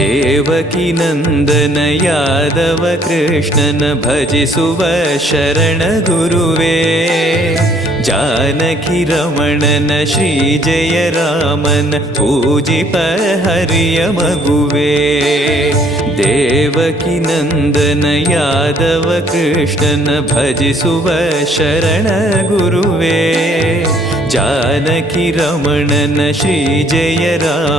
ದೇವಕಿ ನಂದನ ಯಾದವ ಕೃಷ್ಣನ ಭಜಿಸುವ ಶರಣ ಗುರುವೇ. ಜಾನಕಿ ರಮಣನ ಶ್ರೀ ಜಯ ರಾಮನ ಪೂಜಿಪ ಹರಿಯ ಮಗುವೇ. ದೇವಕಿ ನಂದನ ಯಾದವ ಕೃಷ್ಣನ ಭಜಿಸುವ ಶರಣ ಗುರುವೇ. ಜಾನಕಿ ರಮಣನ ಶ್ರೀ ಜಯ ರಾಮ